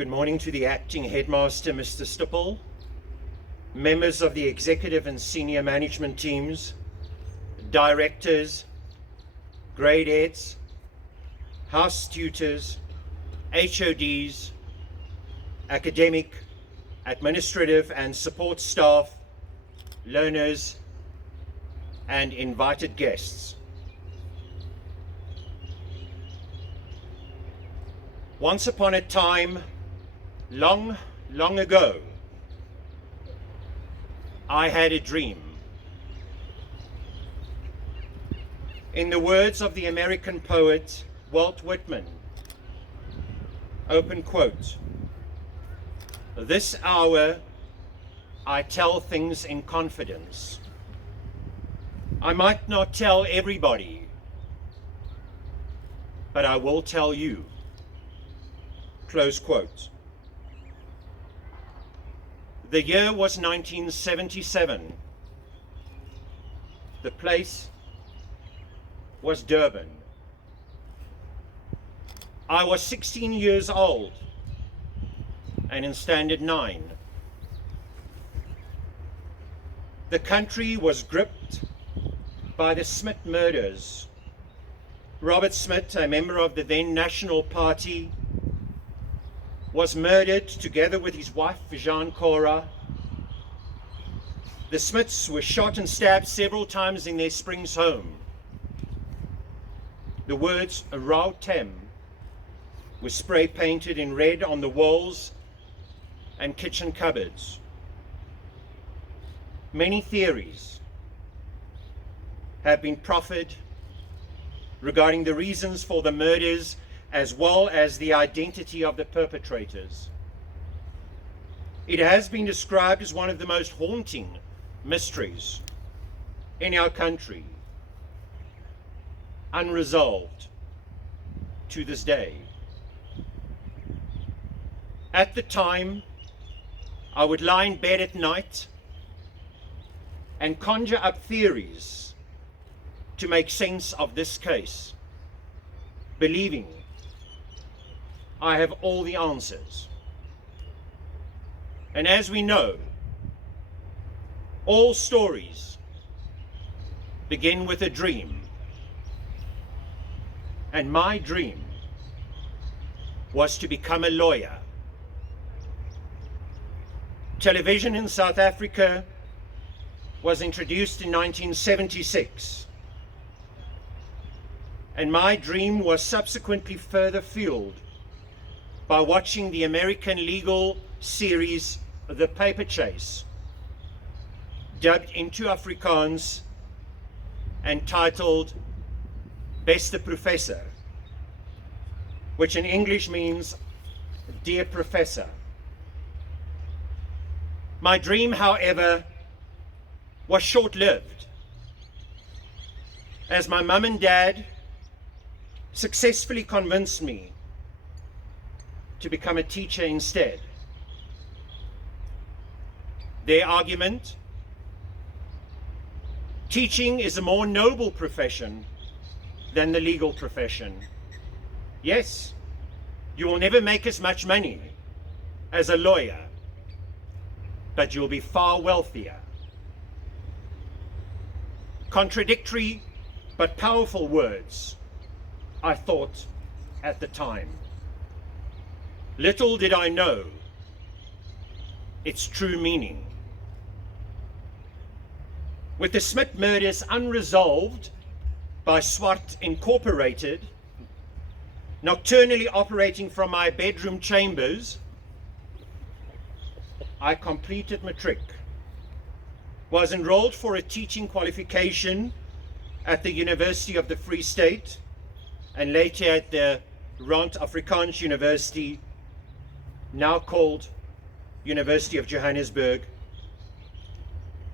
Good morning to the acting headmaster, Mr Stipple, members of the executive and senior management teams, directors, grade aides, house tutors, HODs, academic, administrative and support staff, learners, and invited guests. Once upon a time, long, long ago, I had a dream. In the words of the American poet Walt Whitman, open quote, "This hour I tell things in confidence. I might not tell everybody, but I will tell you." Close quote. The year was 1977. The place was Durban. I was 16 years old and in Standard 9. The country was gripped by the Smith murders. Robert Smith, a member of the then National Party, was murdered together with his wife, Jean Cora. The Smiths were shot and stabbed several times in their Springs home. The words "Rao Tem" were spray painted in red on the walls and kitchen cupboards. Many theories have been proffered regarding the reasons for the murders as well as the identity of the perpetrators. It has been described as one of the most haunting mysteries in our country, unresolved to this day. At the time, I would lie in bed at night and conjure up theories to make sense of this case, believing I have all the answers. And as we know, all stories begin with a dream. And my dream was to become a lawyer. Television in South Africa was introduced in 1976. And my dream was subsequently further fueled by watching the American legal series The Paper Chase, dubbed into Afrikaans and titled Beste Professor, which in English means Dear Professor. My dream, however, was short-lived, as my mum and dad successfully convinced me to become a teacher instead. Their argument: teaching is a more noble profession than the legal profession. Yes, you will never make as much money as a lawyer, but you'll be far wealthier. Contradictory but powerful words, I thought at the time. Little did I know its true meaning. With the Smith murders unresolved by Swart Incorporated, nocturnally operating from my bedroom chambers, I completed matric, was enrolled for a teaching qualification at the University of the Free State and later at the Rand Afrikaans University, now called University of Johannesburg,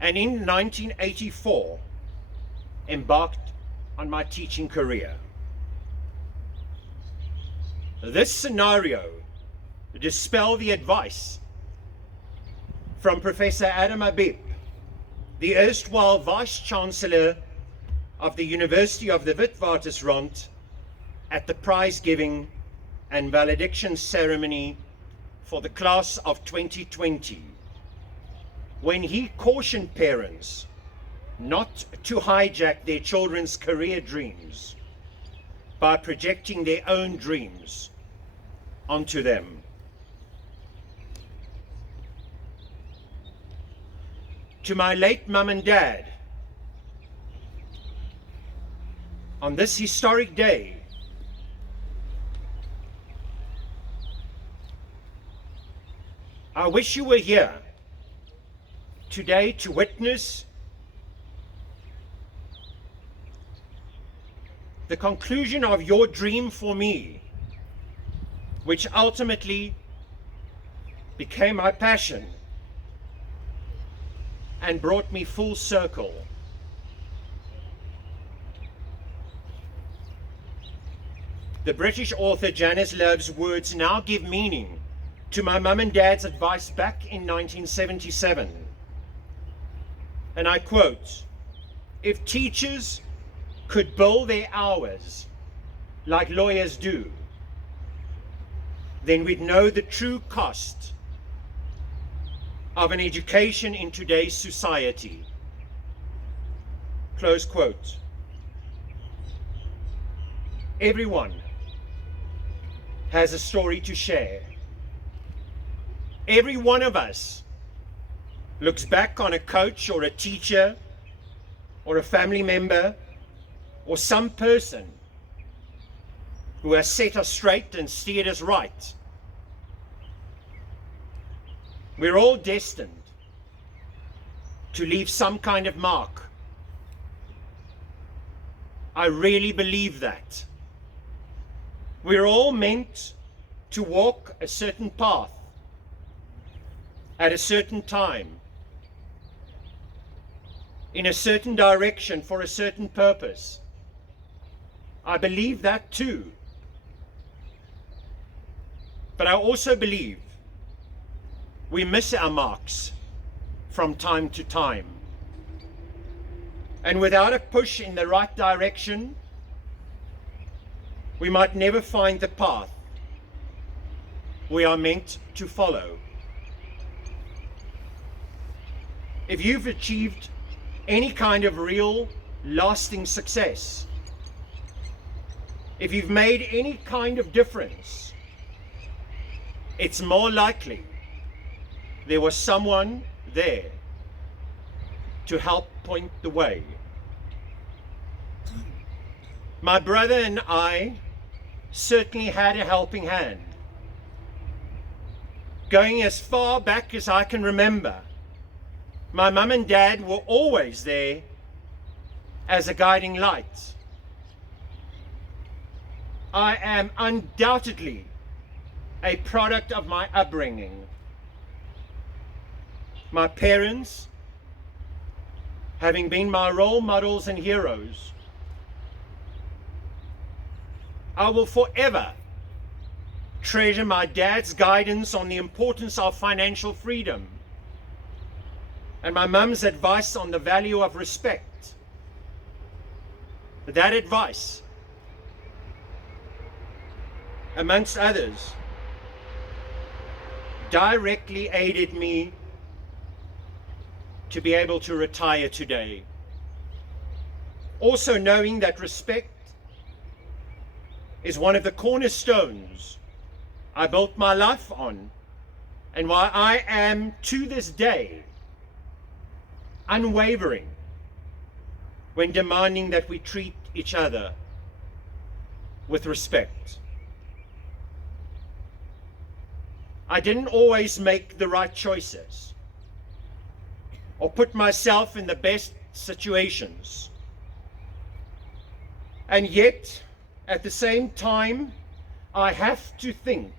and in 1984 embarked on my teaching career. This scenario dispelled the advice from Professor Adam Abib, the erstwhile Vice-Chancellor of the University of the Witwatersrand, at the prize giving and valediction ceremony for the class of 2020 when he cautioned parents not to hijack their children's career dreams by projecting their own dreams onto them. To my late mum and dad, on this historic day, I wish you were here today to witness the conclusion of your dream for me, which ultimately became my passion and brought me full circle. The British author Janice Love's words now give meaning to my mum and dad's advice back in 1977. And I quote, "If teachers could bill their hours like lawyers do, then we'd know the true cost of an education in today's society." Close quote. Everyone has a story to share. Every one of us looks back on a coach or a teacher or a family member or some person who has set us straight and steered us right. We're all destined to leave some kind of mark. I really believe that. We're all meant to walk a certain path at a certain time, in a certain direction for a certain purpose. I believe that too. But I also believe we miss our marks from time to time. And without a push in the right direction, we might never find the path we are meant to follow. If you've achieved any kind of real, lasting success, if you've made any kind of difference, it's more likely there was someone there to help point the way. My brother and I certainly had a helping hand. Going as far back as I can remember, my mum and dad were always there as a guiding light. I am undoubtedly a product of my upbringing. My parents, having been my role models and heroes, I will forever treasure my dad's guidance on the importance of financial freedom and my mum's advice on the value of respect. That advice, amongst others, directly aided me to be able to retire today. Also knowing that respect is one of the cornerstones I built my life on, and why I am to this day unwavering when demanding that we treat each other with respect. I didn't always make the right choices or put myself in the best situations. And yet, at the same time, I have to think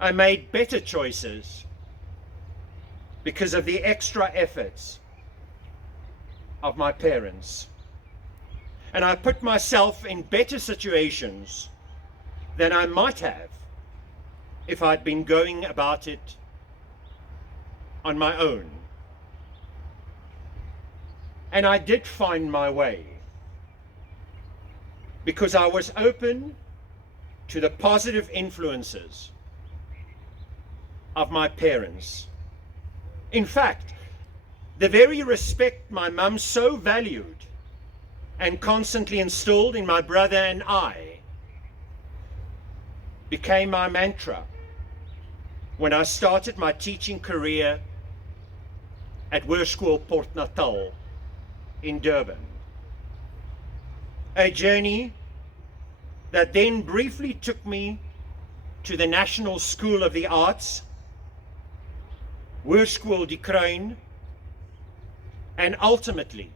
I made better choices because of the extra efforts of my parents. And I put myself in better situations than I might have if I'd been going about it on my own. And I did find my way because I was open to the positive influences of my parents. In fact, the very respect my mum so valued and constantly instilled in my brother and I became my mantra when I started my teaching career at Hoërskool Port Natal in Durban. A journey that then briefly took me to the National School of the Arts, Hoërskool Die Kruin, and ultimately,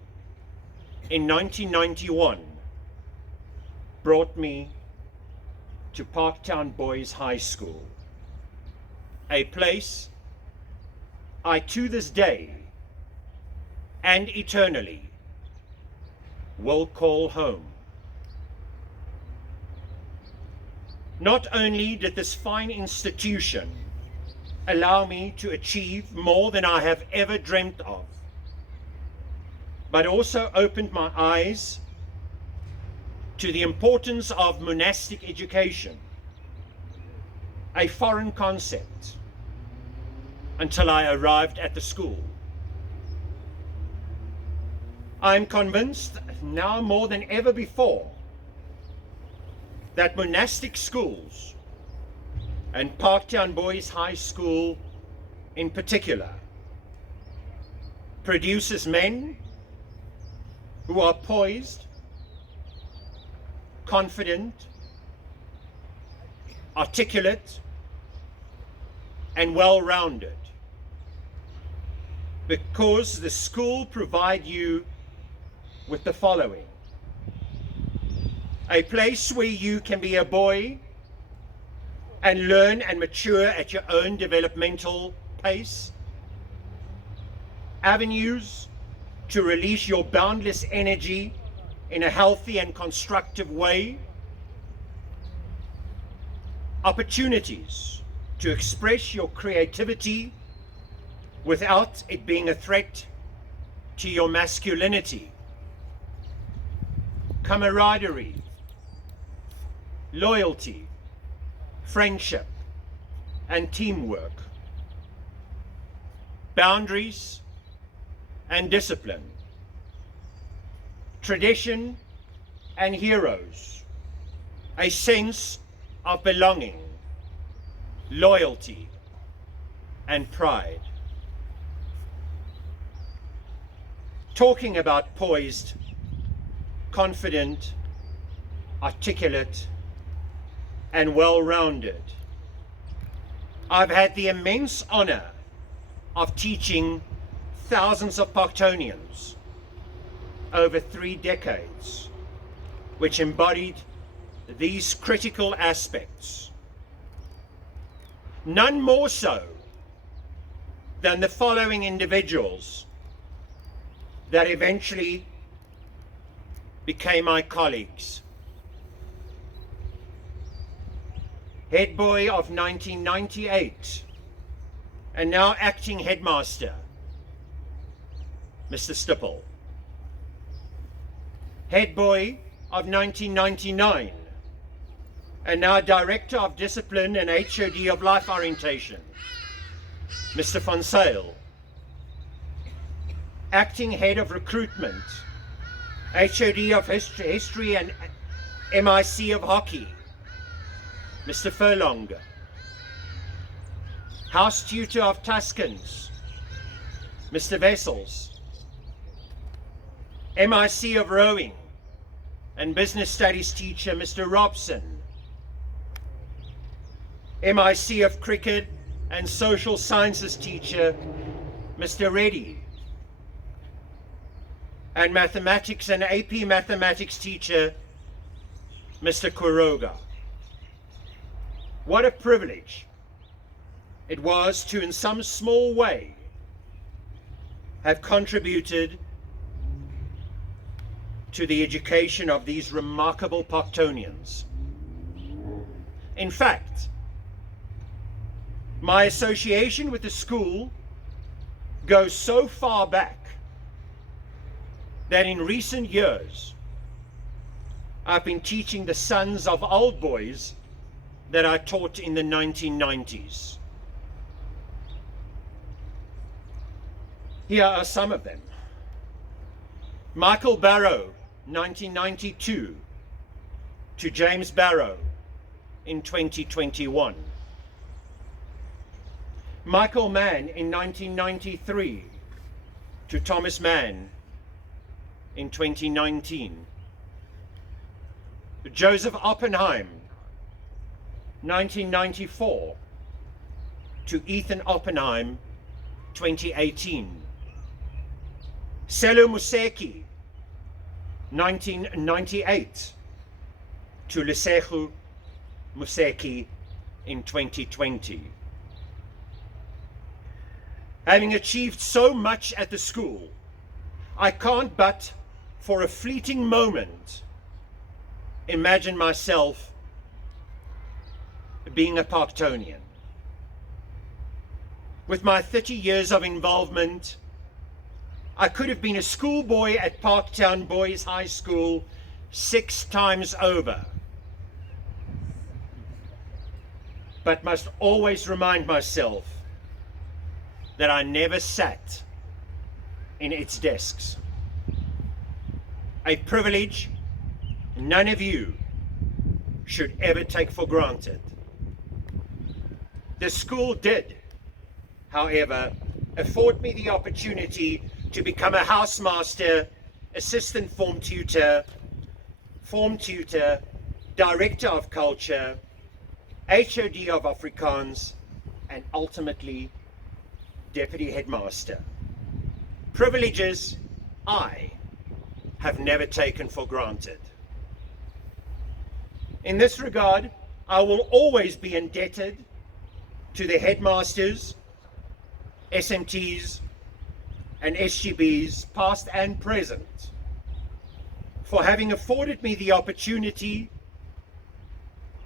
in 1991, brought me to Parktown Boys High School, a place I to this day and eternally will call home. Not only did this fine institution allow me to achieve more than I have ever dreamt of, but also opened my eyes to the importance of monastic education, a foreign concept, until I arrived at the school. I am convinced now more than ever before that monastic schools, and Parktown Boys High School in particular, produces men who are poised, confident, articulate, and well-rounded, because the school provide you with the following: a place where you can be a boy and learn and mature at your own developmental pace, avenues to release your boundless energy in a healthy and constructive way, opportunities to express your creativity without it being a threat to your masculinity, camaraderie, loyalty, friendship, and teamwork, boundaries and discipline, tradition and heroes, a sense of belonging, loyalty, and pride. Talking about poised, confident, articulate, and well-rounded, I've had the immense honor of teaching thousands of Parktonians over 3 decades, which embodied these critical aspects. None more so than the following individuals that eventually became my colleagues. Head boy of 1998 and now acting headmaster, Mr. Stipple. Head boy of 1999 and now director of discipline and HOD of life orientation, Mr. Van Sale. Acting head of recruitment, HOD of history and MIC of hockey, Mr. Furlonger. House tutor of Tuscans, Mr. Vessels. MIC of rowing and business studies teacher, Mr. Robson. MIC of cricket and social sciences teacher, Mr. Reddy. And mathematics and AP mathematics teacher, Mr. Kuroga. What a privilege it was to, in some small way, have contributed to the education of these remarkable Parktonians. In fact, my association with the school goes so far back that in recent years, I've been teaching the sons of old boys that I taught in the 1990s. Here are some of them. Michael Barrow, 1992, to James Barrow in 2021. Michael Mann in 1993 to Thomas Mann in 2019. Joseph Oppenheim, 1994 to Ethan Oppenheim, 2018. Selo Museki, 1998 to Lesego Museki in 2020. Having achieved so much at the school, I can't but, for a fleeting moment, imagine myself being a Parktonian. With my 30 years of involvement, I could have been a schoolboy at Parktown Boys High School 6 times over, but must always remind myself that I never sat in its desks. A privilege none of you should ever take for granted. The school did, however, afford me the opportunity to become a housemaster, assistant form tutor, director of culture, HOD of Afrikaans, and ultimately deputy headmaster. Privileges I have never taken for granted. In this regard, I will always be indebted to the headmasters, SMTs, and SGBs, past and present, for having afforded me the opportunity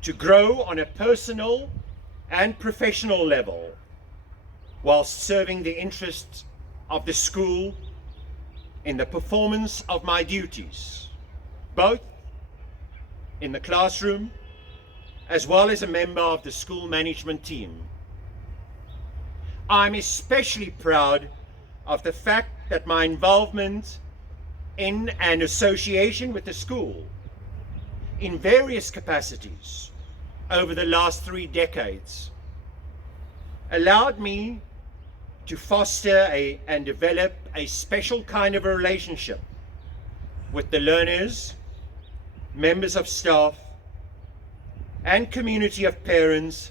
to grow on a personal and professional level whilst serving the interests of the school in the performance of my duties, both in the classroom as well as a member of the school management team. I'm especially proud of the fact that my involvement in an association with the school in various capacities over the last 3 decades allowed me to foster and develop a special kind of a relationship with the learners, members of staff, and community of parents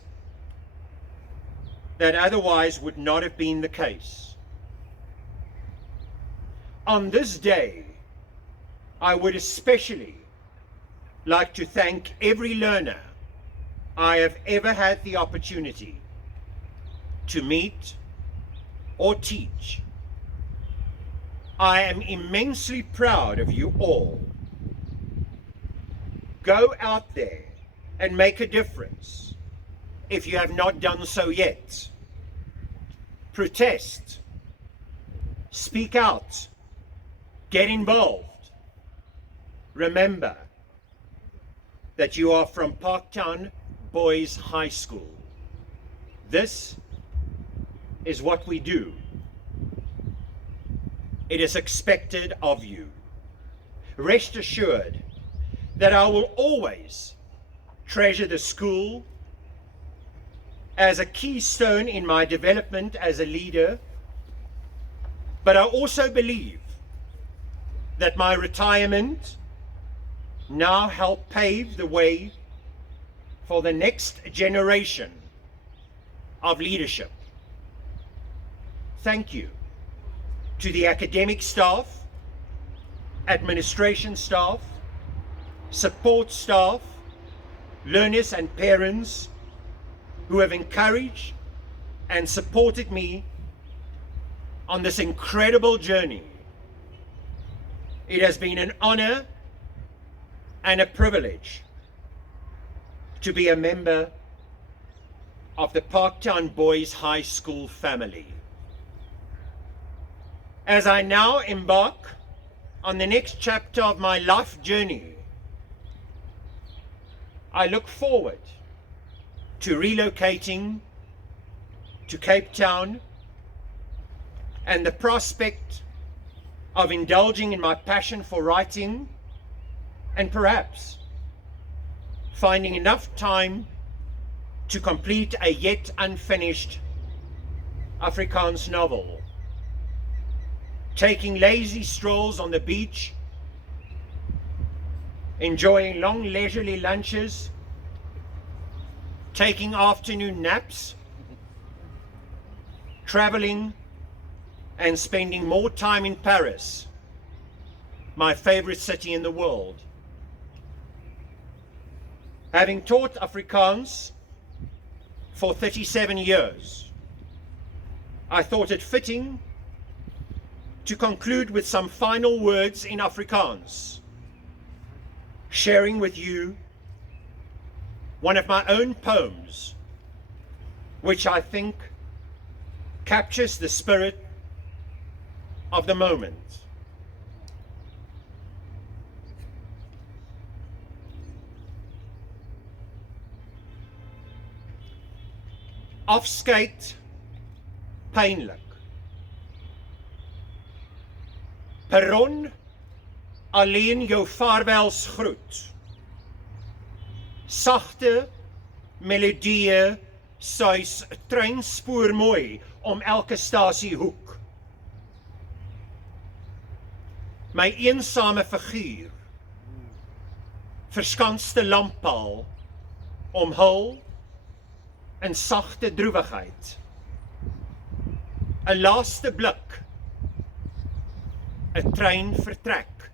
that otherwise would not have been the case. On this day, I would especially like to thank every learner I have ever had the opportunity to meet or teach. I am immensely proud of you all. Go out there and make a difference if you have not done so yet. Protest, speak out, get involved. Remember that you are from Parktown Boys High School. This is what we do. It is expected of you. Rest assured that I will always treasure the school as a keystone in my development as a leader, but I also believe that my retirement now help pave the way for the next generation of leadership. Thank you to the academic staff, administration staff, support staff, learners and parents who have encouraged and supported me on this incredible journey. It has been an honor and a privilege to be a member of the Parktown Boys High School family. As I now embark on the next chapter of my life journey, I look forward to relocating to Cape Town and the prospect of indulging in my passion for writing and perhaps finding enough time to complete a yet unfinished Afrikaans novel, taking lazy strolls on the beach, enjoying long leisurely lunches, taking afternoon naps, traveling and spending more time in Paris, my favorite city in the world. Having taught Afrikaans for 37 years, I thought it fitting to conclude with some final words in Afrikaans, sharing with you one of my own poems, which I think captures the spirit of the moment. Afskeid pynlik. Perron, alleen jou vaarwels groet. Sagte melodieë suis treinspoor mooi om elke stasiehoek. My eensame figuur, verskanste lamppaal, omhul in sagte droewigheid. 'n laaste blik, 'n trein vertrek.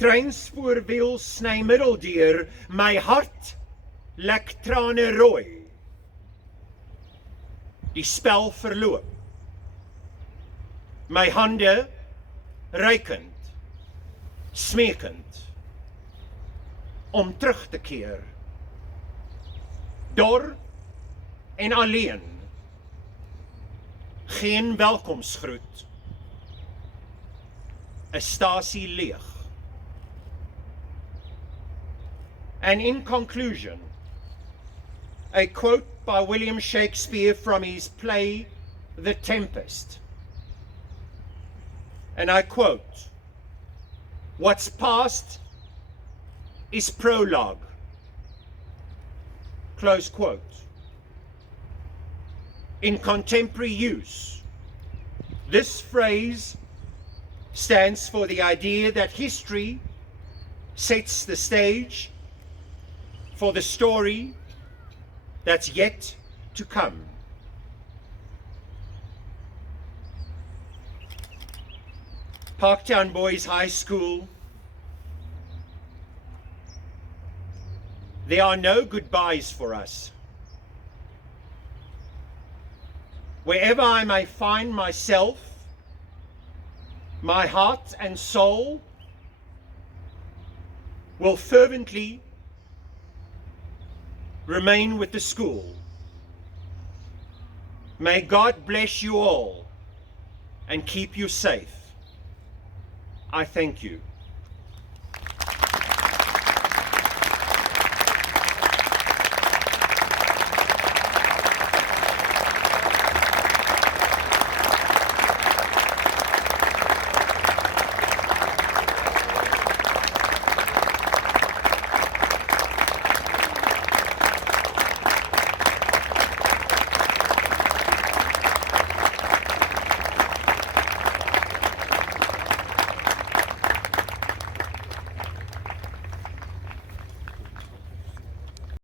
Treinspoorwiel sny middeldeur, my hart lek trane rooi. Die spel verloop. My hande reikend, smekend, om terug te keer. Dor en alleen, geen welkomstgroet, 'n stasie leeg. And in conclusion, a quote by William Shakespeare from his play The Tempest. And I quote, "What's past is prologue." Close quote. In contemporary use, this phrase stands for the idea that history sets the stage for the story that's yet to come. Parktown Boys High School. There are no goodbyes for us. Wherever I may find myself, my heart and soul will fervently remain with the school. May God bless you all and keep you safe. I thank you.